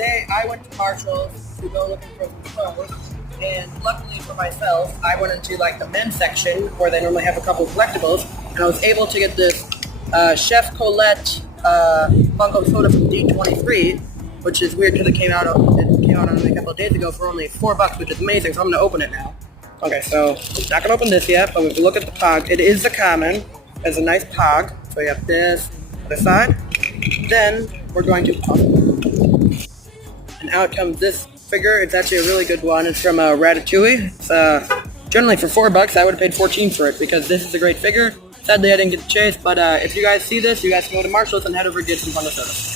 today I went to Marshall's to go looking for some clothes, and luckily for myself, I went into like the men's section where they normally have a couple of collectibles, and I was able to get this Chef Colette Funko soda from D23, which is weird because it came out only a couple of days ago for only $4, which is amazing. So I'm gonna open it now. Okay, so not gonna open this yet, but if you look at the pog, it is the common. It's a nice pog. So you have this on the side. Then we're going to pop it. And out comes this figure. It's actually a really good one. It's from Ratatouille. It's generally for $4. I would have paid $14 for it because this is a great figure. Sadly, I didn't get the chase, but if you guys see this, you guys can go to Marshall's and head over and get some Funko soda.